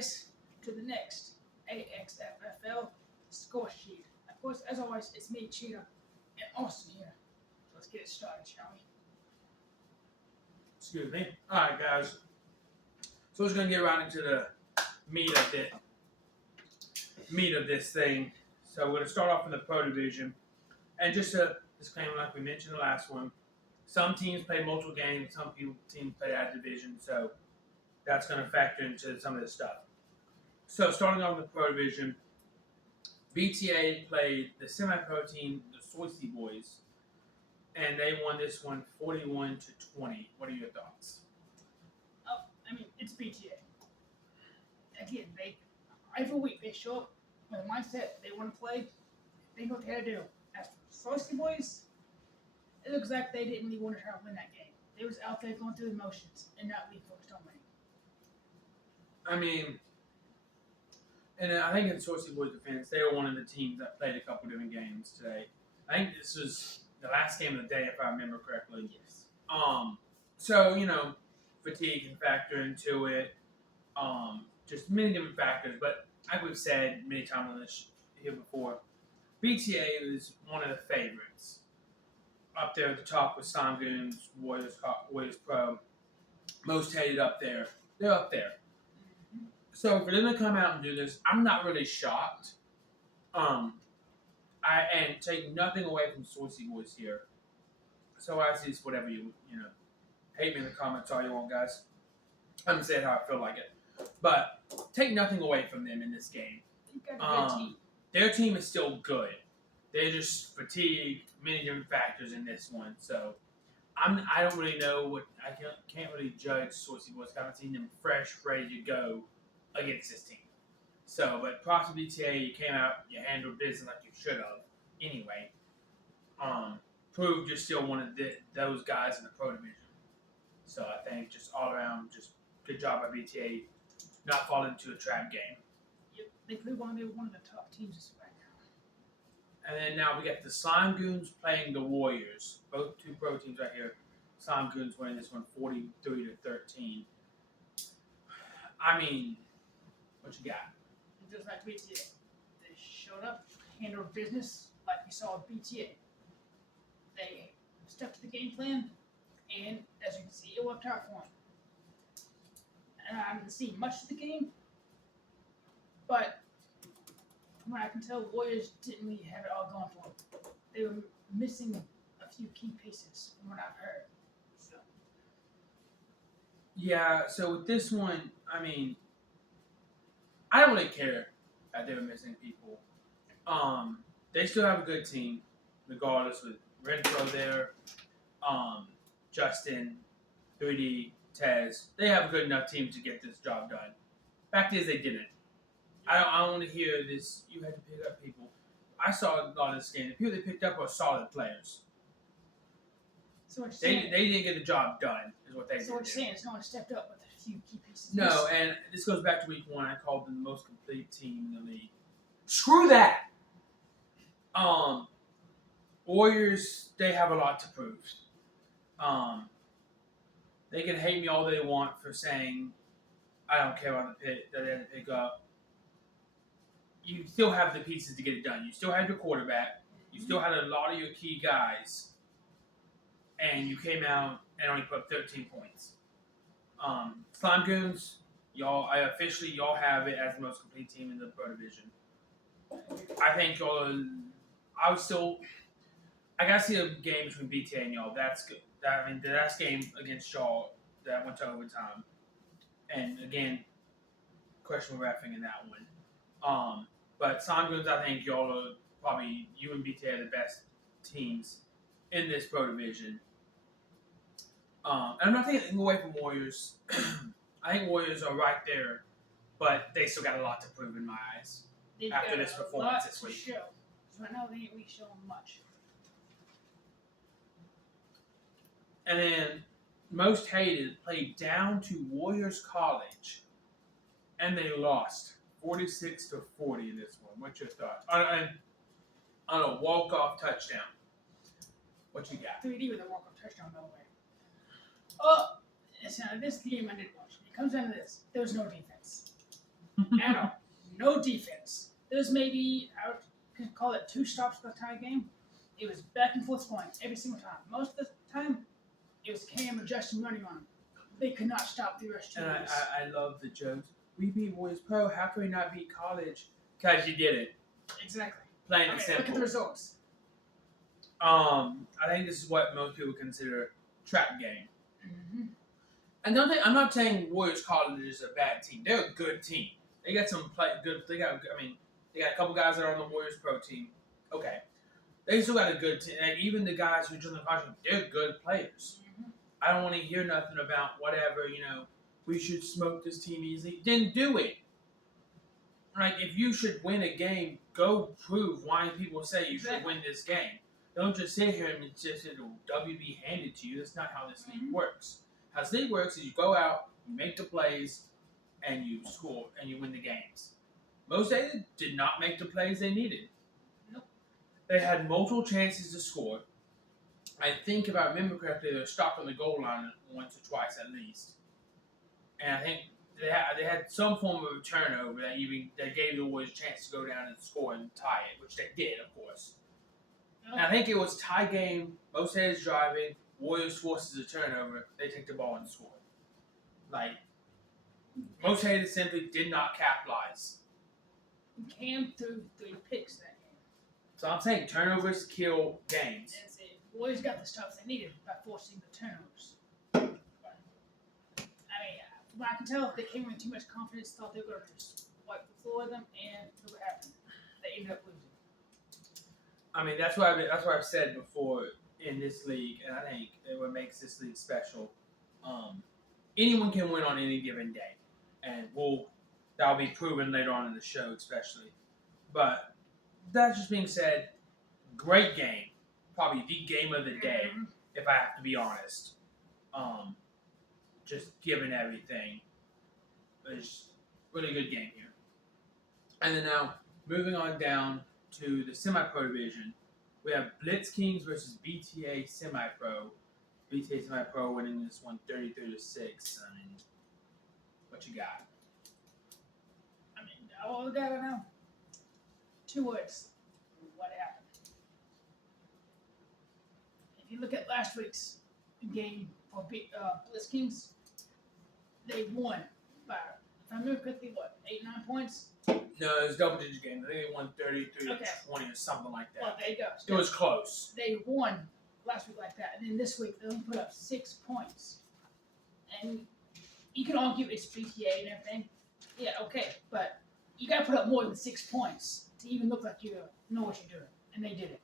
guys, to the next Axffl score sheet. Of course, as always, it's me, Cheetah, and Austin here. So let's get it started, shall we? Excuse me. All right, guys. So we're just gonna get right into the meat of this thing. So we're gonna start off in the Pro Division, and just a disclaimer, like we mentioned in the last one, some teams play multiple games, some teams play out of division, so that's gonna factor into some of this stuff. So starting off with the Pro Division, BTA played the semi-pro team, the Soisty Boys, and they won this one 41-20. What are your thoughts? Oh, I mean, it's BTA. Again, every week they show up with a mindset they want to play. They know what they had to do. As for the Soisty Boys, it looks like they didn't really want to try to win that game. They was out there going through the motions and not really focused on winning. I mean, and I think in Soisty Boys' defense, they were one of the teams that played a couple different games today. I think this was the last game of the day, if I remember correctly. Yes. So, fatigue can factor into it. Just many different factors. But like we've said many times on this here before, BTA is one of the favorites. Up there at the top with Sangoons, Warriors Pro. Most hated up there. They're up there. So for them to come out and do this, I'm not really shocked. And take nothing away from Soisty Boys here. So I see it's whatever you hate me in the comments all you want, guys. I'm gonna say it how I feel like it. But take nothing away from them in this game. You got a good team. Their team is still good. They're just fatigued, many different factors in this one. So I don't really know what I can't really judge Soisty Boys. I haven't seen them fresh, ready to go against this team. So, but props to BTA, you came out, you handled business like you should have. Anyway, proved you're still one of those guys in the Pro Division. So I think just all around, just good job by BTA, not falling into a trap game. Yep, they proved one of the top teams right now. And then now we got the Slime Goons playing the Warriors. Both two pro teams right here. Slime Goons winning this one 43-13. I mean, what you got? Just like BTA. They showed up, handled business like we saw with BTA. They stuck to the game plan, and as you can see, it worked out for them. And I haven't seen much of the game, but from what I can tell, Warriors didn't really have it all going for them. They were missing a few key pieces from what I've heard. So. Yeah, so with this one, I mean, I don't really care that they were missing people. They still have a good team, regardless with Renfro there, Justin, 3D, Tez. They have a good enough team to get this job done. Fact is, they didn't. I don't want to hear this. You had to pick up people. I saw a lot of this game. The people they picked up were solid players. So what they didn't get the job done, is what they did. So what you're saying is no one stepped up with a few key pieces. No, and this goes back to week one. I called them the most complete team in the league. Screw that! Warriors, they have a lot to prove. They can hate me all they want for saying I don't care about the pick that they had to pick up. You still have the pieces to get it done. You still had your quarterback. You still had a lot of your key guys. And you came out and only put up 13 points. Slime Goons, y'all have it as the most complete team in the Pro Division. I think y'all I gotta see a game between BTA and y'all. That's good. The last game against y'all that went to overtime. And again, questionable reffing in that one. But Slime Goons, I think y'all are probably, you and BTA are the best teams in this Pro Division. And I'm not taking anything away from Warriors. I think Warriors are right there, but they still got a lot to prove in my eyes after this performance this week. Show. So right now they ain't really showing much. And then most hated played down to Warriors College, and they lost 46-40 in this one. What's your thoughts? On a walk-off touchdown. What you got? 3D with a walk-off touchdown, by the way. Oh, so this game I didn't watch. It comes down to this. There was no defense. at all. No defense. There's maybe, I would call it 2 stops for the tie game. It was back and forth scoring every single time. Most of the time, it was Cam or Justin running on them. They could not stop the rest of And the I love the jokes. We beat Warriors Pro. How can we not beat college? Because you did it. Exactly. Plain I and mean, simple. look at the results. I think this is what most people consider a trap game. Mm-hmm. And don't think I'm not saying Warriors College is a bad team. They're a good team. They got some good. They got a couple guys that are on the Warriors Pro team. Okay, they still got a good team. Like, even the guys who joined the college, they're good players. Mm-hmm. I don't want to hear nothing about whatever. We should smoke this team easily. Then do it. Like, if you should win a game, go prove why people say you should win this game. Don't just sit here and just it'll W be handed to you. That's not how this league works. How this league works is you go out, you make the plays, and you score, and you win the games. Most days did not make the plays they needed. Nope. They had multiple chances to score. I think, if I remember correctly, they were stopped on the goal line once or twice at least. And I think they had some form of a turnover that gave the Warriors a chance to go down and score and tie it, which they did, of course. And I think it was tie game. Most days driving. Warriors forces a turnover. They take the ball and score. Like, most days simply did not capitalize. Cam threw 3 picks that game. So I'm saying turnovers kill games. And the Warriors got the stops they needed by forcing the turnovers. From what I can tell, they came in with too much confidence, thought they were going to just wipe the floor with them, and look what happened. They ended up losing. I mean, that's what I've said before in this league, and I think what makes this league special. Anyone can win on any given day, and that'll be proven later on in the show, especially. But that just being said, great game, probably the game of the day, if I have to be honest. Just given everything, it's a really good game here. And then now moving on down to the semi-pro division, we have Blitz Kings versus BTA Semi-Pro. BTA Semi-Pro winning this one 33-6. I mean, what you got? I mean, all we gotta know. 2 words. What happened? If you look at last week's game for Blitz Kings, they won by, if I remember correctly, 8, 9 points? No, it was double-digit game. I think they won 33-20 or something like that. Well, there you go. It was close. They won last week like that, and then this week they only put up 6 points. And you can argue it's BTA and everything. Yeah, okay, but you got to put up more than 6 points to even look like you know what you're doing, and they did it.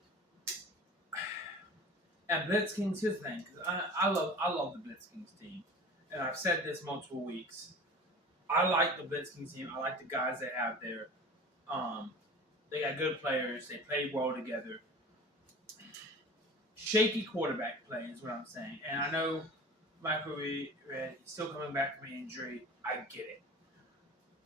And Blitz Kings, here's the thing, because I love the Blitz Kings team, and I've said this multiple weeks. I like the Blitz Kings team. I like the guys they have there. They got good players. They play well together. Shaky quarterback play is what I'm saying. And I know Michael Reed is still coming back from injury. I get it.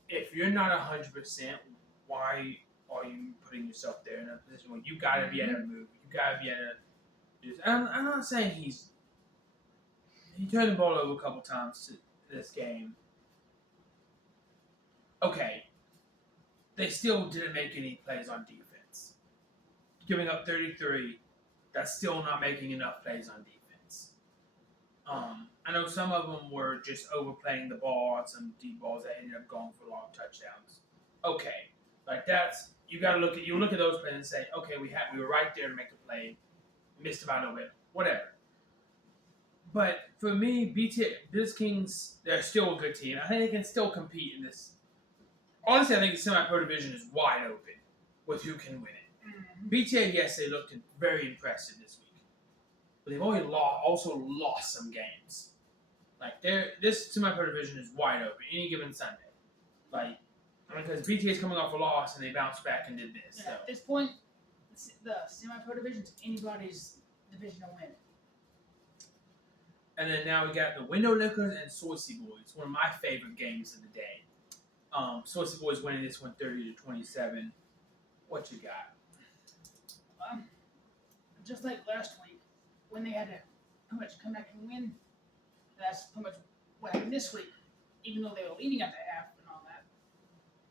If you're not 100%, why are you putting yourself there in a position where you got to be able to move? You got to be able to do this. And I'm not saying he turned the ball over a couple times to this game. Okay. They still didn't make any plays on defense. Giving up 33, that's still not making enough plays on defense. I know some of them were just overplaying the ball on some deep balls that ended up going for long touchdowns. Okay, like you got to look at those plays and say, okay, we were right there to make the play, missed about a little bit, whatever. But for me, Blitz Kings, they're still a good team. I think they can still compete in this. Honestly, I think the semi-pro division is wide open with who can win it. Mm-hmm. BTA, yes, they looked very impressive this week, but they've also lost some games. Like this semi-pro division is wide open any given Sunday. Like, because BTA is coming off a loss and they bounced back and did this. So. At this point, the semi-pro division is anybody's division to win. And then now we got the Window Lickers and Saucy Boys, one of my favorite games of the day. Saucy Boys winning this one 30-27. What you got? Just like last week, when they had to pretty much come back and win, that's pretty much what happened this week. Even though they were leading at the half and all that,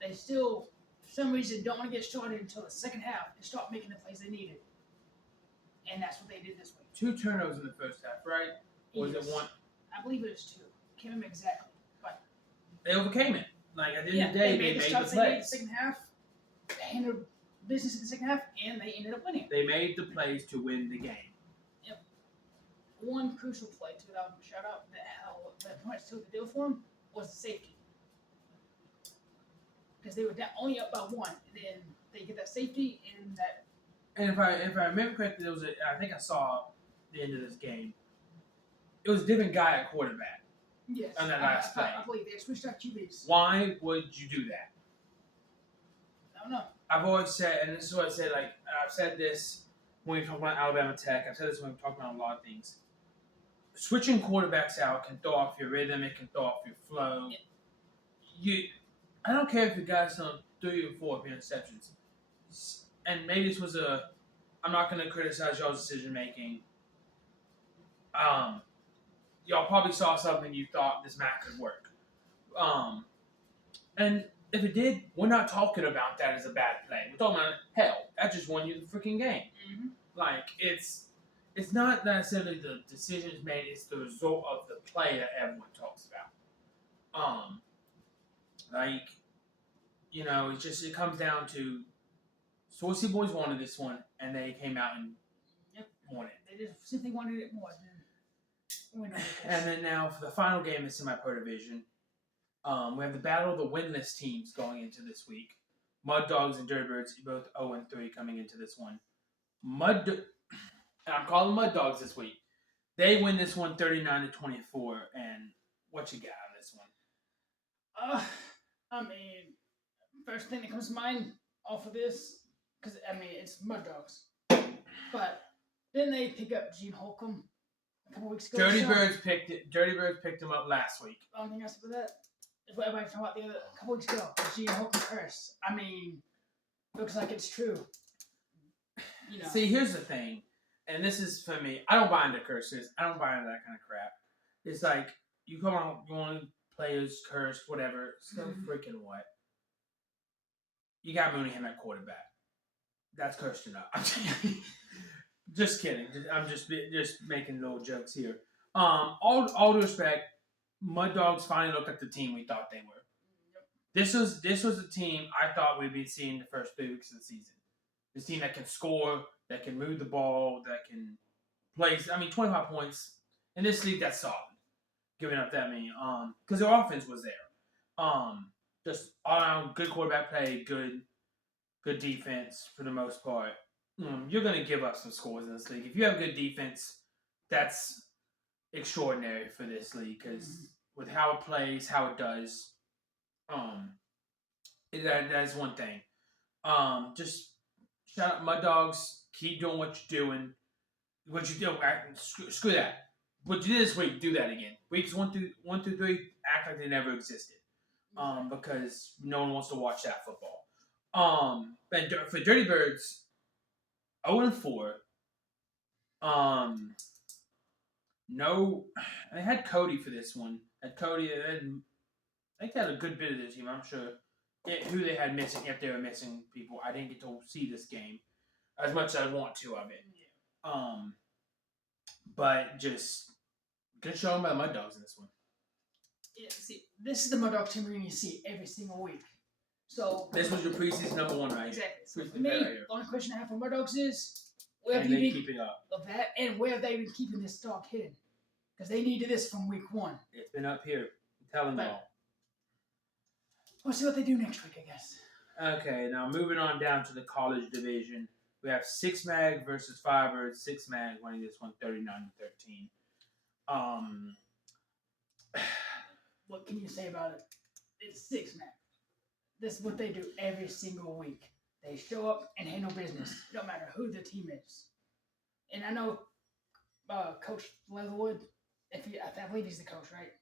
they still, for some reason, don't want to get started until the second half and start making the plays they needed. And that's what they did this week. 2 turnovers in the first half, right? Or was it Yes. one? I believe it was 2. Can't remember exactly. But They overcame it. Like at the end of the day, they made the shots they made in the plays. second half, handled business in the second half, and they ended up winning. They made the plays to win the game. Yep. One crucial play to that shout out that point sealed the deal for them was the safety. Because they were only up by 1, and then they get that safety and that. And if I remember correctly, I think I saw the end of this game. It was a different guy at quarterback. Yes. On that last play. I believe they switched out QBs. Why would you do that? I don't know. I've always said, and this is what I said, like, I've said this when we talk about Alabama Tech. I've said this when we talk about a lot of things. Switching quarterbacks out can throw off your rhythm. It can throw off your flow. I don't care if the guy's throwing 3 or 4 interceptions. And maybe this was I'm not going to criticize y'all's decision making. Y'all probably saw something you thought this match could work. And if it did, we're not talking about that as a bad play. We're talking about, hell, that just won you the freaking game. Mm-hmm. Like, it's not necessarily the decisions made, it's the result of the play that everyone talks about. Like, you know, it comes down to Saucy Boys wanted this one, and they came out and won it. They just simply wanted it more than win. And then now for the final game in Semi-Pro Division, we have the battle of the winless teams going into this week. Mud Dogs and Dirty Birds, both 0-3 coming into this one. And I'm calling Mud Dogs this week. They win this one 39-24. And what you got on this one? I mean, first thing that comes to mind off of this, because it's Mud Dogs, but then they pick up Gene Holcomb a couple weeks ago. Dirty Birds picked him up last week. The only thing I said about that is what everybody talked about a couple weeks ago. The Gene Holcomb curse. I mean, looks like it's true. You know. See, here's the thing, and this is for me. I don't buy into curses. I don't buy into that kind of crap. It's like you come on, you want players cursed, whatever. So freaking what? You got Mooneyham at quarterback. That's cursed enough. Just kidding. I'm just making little jokes here. All due respect, Mud Dogs finally looked like the team we thought they were. Yep. This was the team I thought we'd be seeing the first 3 weeks of the season. This team that can score, that can move the ball, that can play. 25 points in this league, that's solid. Giving up that many, because their offense was there. Just all around good quarterback play, good defense for the most part. You're going to give up some scores in this league. If you have good defense, that's extraordinary for this league because with how it plays, how it does, that's one thing. Just shout out Mud Dogs. Keep doing what you're doing. What you do, screw that. What you did this week, do that again. Weeks 1 through 3, act like they never existed. Because no one wants to watch that football. But for Dirty Birds, 0-4. No, I had Cody for this one. I think they had a good bit of this team. I'm sure who they had missing, if they were missing people. I didn't get to see this game as much as I want to of it. But just good showing by the Mud Dogs in this one. Yeah, see, this is the Mud Dogs team we're going to see every single week. So this was your preseason number 1, right? Exactly. So for me, the only question I have for Mud Dogs is where have they you keep it up of that, and where have they been keeping this dog hidden? Because they needed this from week 1. It's been up here. I'm telling y'all. We'll see what they do next week, I guess. Okay, now moving on down to the college division. We have 6 Mag versus Firebirds. 6 Mag winning this one 39-13. What can you say about it? It's 6 Mag. This is what they do every single week. They show up and handle business. It don't matter who the team is. And I know Coach Leatherwood, I believe he's the coach, right?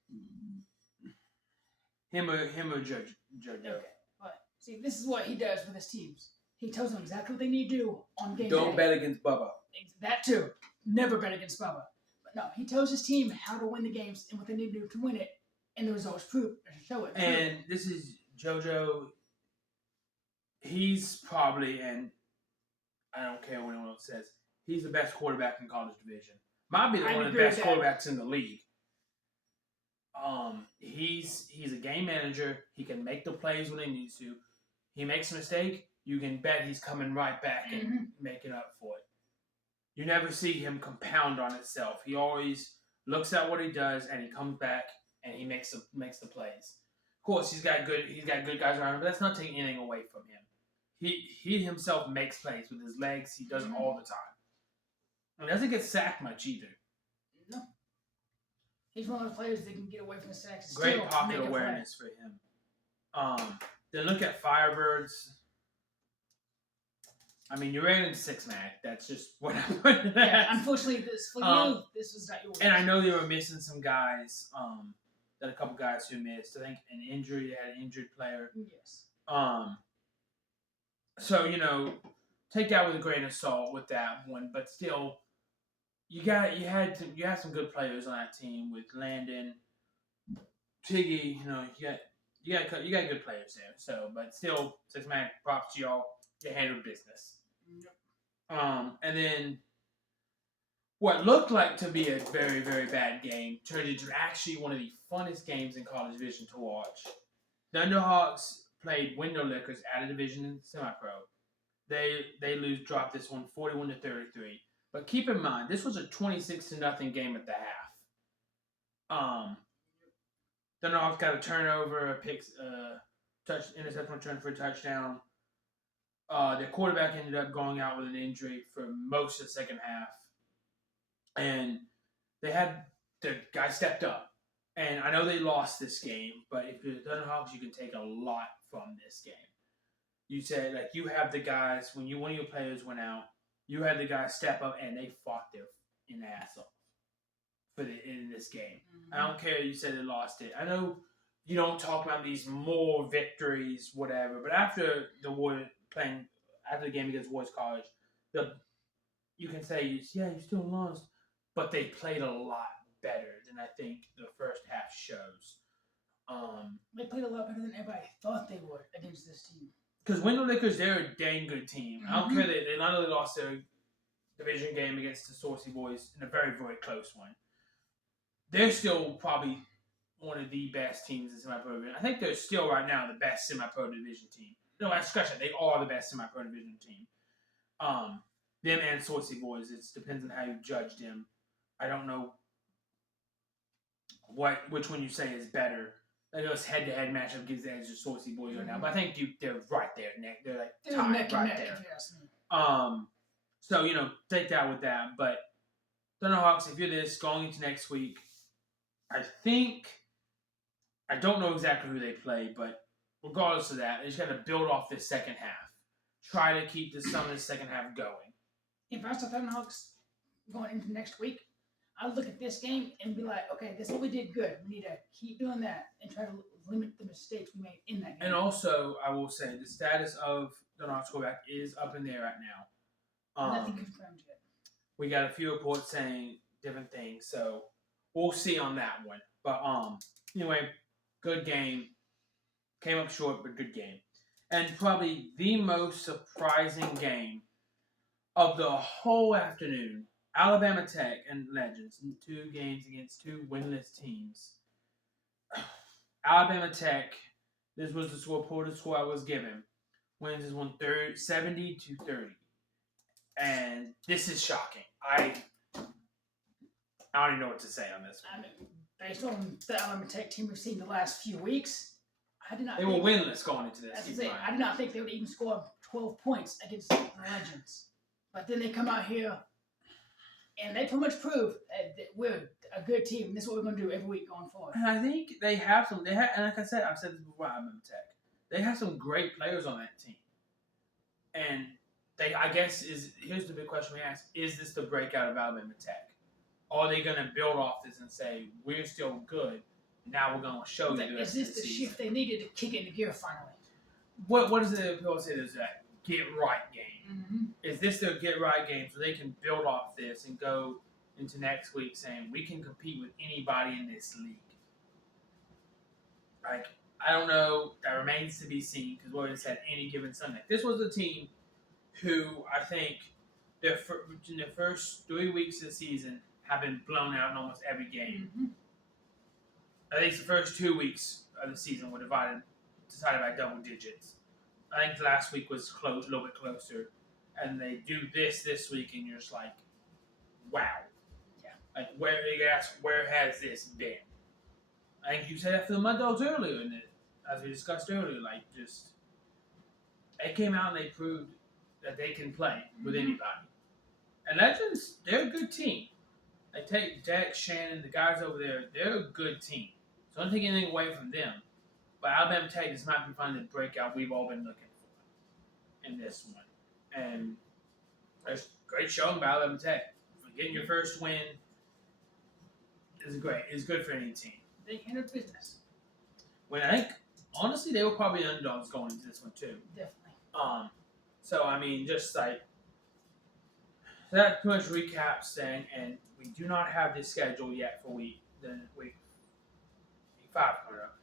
Him or Judge. Okay. But see, this is what he does with his teams. He tells them exactly what they need to do on game Don't day. bet against Bubba. That too. Never bet against Bubba. But no, he tells his team how to win the games and what they need to do to win it. And the results show it. And this is JoJo. he's probably, and I don't care what anyone else says, he's the best quarterback in college division. Might be one of the best quarterbacks in the league. He's a game manager. He can make the plays when he needs to. He makes a mistake, you can bet he's coming right back and making up for it. You never see him compound on itself. He always looks at what he does and he comes back and he makes the plays. Of course, he's got good guys around him, but that's not taking anything away from him. He himself makes plays with his legs. He does it all the time. And doesn't get sacked much either. No. He's one of those players that can get away from the sacks. Great pocket awareness for him. Then look at Firebirds. I mean, you ran into 6-man. That's just what happened. Yeah, unfortunately, this was not yours. And I know they were missing some guys. That a couple guys who missed. I think an injury. They had an injured player. Yes. So take that with a grain of salt with that one, but still, you had some good players on that team with Landon, Tiggy. You got good players there. So, but still, 6-man, props to y'all. You handled business. Yep. And then what looked like to be a very, very bad game turned into actually one of the funnest games in college division to watch. The Thunderhawks played Window Lickers out of division in semi-pro. They dropped this one 41-33. But keep in mind, this was a 26-0 game at the half. Thunderhawks got a turnover, interception return for a touchdown. Their quarterback ended up going out with an injury for most of the second half. And they had the guy stepped up. And I know they lost this game, but if you're the Thunderhawks, you can take a lot from this game. You said, you have the guys, when one of your players went out, you had the guys step up and they fought their ass off in this game. Mm-hmm. I don't care you said they lost it. I know you don't talk about these more victories, whatever, but after the game against Warriors College, you can say, you still lost, but they played a lot better than I think the first half shows. They played a lot better than everybody thought they would against this team. Because Window Lickers, they're a dang good team. I don't care. They not only lost their division game against the Saucy Boys in a very, very close one. They're still probably one of the best teams in semi-pro division. I think they're still right now the best semi-pro division team. No, scratch that. They are the best semi-pro division team. Them and Saucy Boys. It depends on how you judge them. I don't know which one you say is better. I know it's head-to-head matchup gives the edge to Saucy Boys right now, but I think they're right there. They're tied right there. So take that with that. But Thunderhawks, if you're this going into next week, I don't know exactly who they play, but regardless of that, they just got to build off this second half. Try to keep some of the second half going. If I was the Thunderhawks going into next week, I'll look at this game and be like, okay, this is what we did good. We need to keep doing that and try to limit the mistakes we made in that game. And also, I will say, the status of the Thunderhawks quarterback is up in the air right now. Nothing confirmed yet. We got a few reports saying different things, so we'll see on that one. But anyway, good game. Came up short, but good game. And probably the most surprising game of the whole afternoon. Alabama Tech and Legends in 2 games against 2 winless teams. Alabama Tech, this was the reported score I was given. Wins is 70-30. And this is shocking. I don't even know what to say on this one. I mean, based on the Alabama Tech team we've seen the last few weeks, they were winless going into this. I did not think they would even score 12 points against the Legends. But then they come out here and they pretty much prove that we're a good team. This is what we're going to do every week going forward. And I think they have some. And like I said, I've said this before. Alabama Tech. They have some great players on that team. And here's the big question we ask: is this the breakout of Alabama Tech? Are they going to build off this and say we're still good? Now we're going to show you. Is this the shift they needed to kick into gear finally? What is it? People say there's that get right game. Mm-hmm. Is this their get right game so they can build off this and go into next week saying we can compete with anybody in this league? I don't know. That remains to be seen because what it said any given Sunday. This was a team who I think in their first 3 weeks of the season have been blown out in almost every game. Mm-hmm. At least the first 2 weeks of the season were decided by double digits. I think last week was close, a little bit closer, and they do this week, and you're just like, wow. Yeah. Like where has this been? I think you said that for the Mud Dogs earlier, as we discussed earlier, like just they came out and they proved that they can play with anybody. And Legends, they're a good team. I take Dak, Shannon, the guys over there, they're a good team. So don't take anything away from them. But Alabama Tech does not be finding the breakout we've all been looking for in this one. And there's great showing by Alabama Tech. For getting your first win is great. It's good for any team. They handled business. When I think, honestly, they were probably underdogs going into this one too. Definitely. So I mean, just like that pretty much recaps thing, and we do not have this schedule yet for week 5 coming up.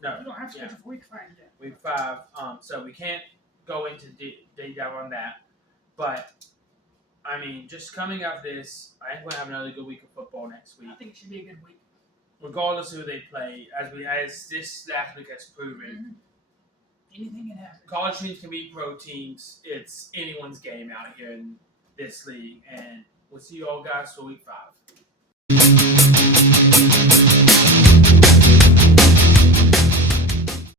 No, You don't have to schedule for week 5 yet. Week 5. So we can't go into deep dive on that. But I mean, just coming up this, I think we'll have another good week of football next week. I think it should be a good week. Regardless of who they play, as this last week has proven, anything can happen. college teams can beat pro teams. It's anyone's game out here in this league, and we'll see you all guys for week 5.